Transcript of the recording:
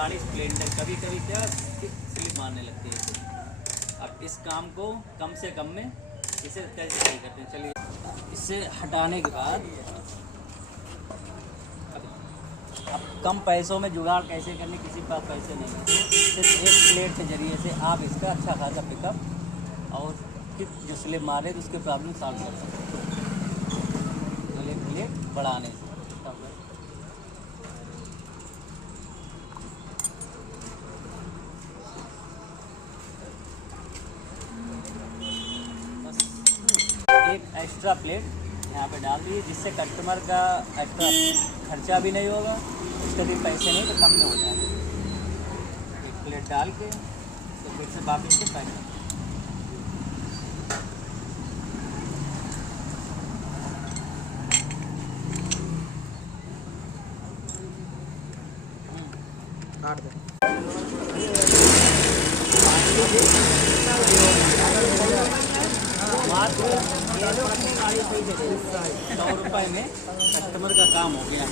गाड़ी स्प्लेंडर कभी कभी क्या स्लिप मारने लगती है इसे। अब इस काम को कम से कम में इसे कैसे सही करते हैं, चलिए। इसे हटाने के बाद अब कम पैसों में जुगाड़ कैसे करने, किसी के पास पैसे नहीं है तो सिर्फ एक प्लेट के जरिए से आप इसका अच्छा खासा पिकअप और किक जो स्लिप मारे तो उसके प्रॉब्लम सॉल्व कर सकते हैं। तो एक प्लेट बढ़ाने से एक एक्स्ट्रा प्लेट यहाँ पे डाल दीजिए, जिससे कस्टमर का एक्स्ट्रा खर्चा भी नहीं होगा, उसके भी पैसे नहीं तो कम में हो जाएगा। एक प्लेट डाल के तो फिर से वापस से पैक कर काट दो। मात्र 100 रुपये में कस्टमर का काम हो गया।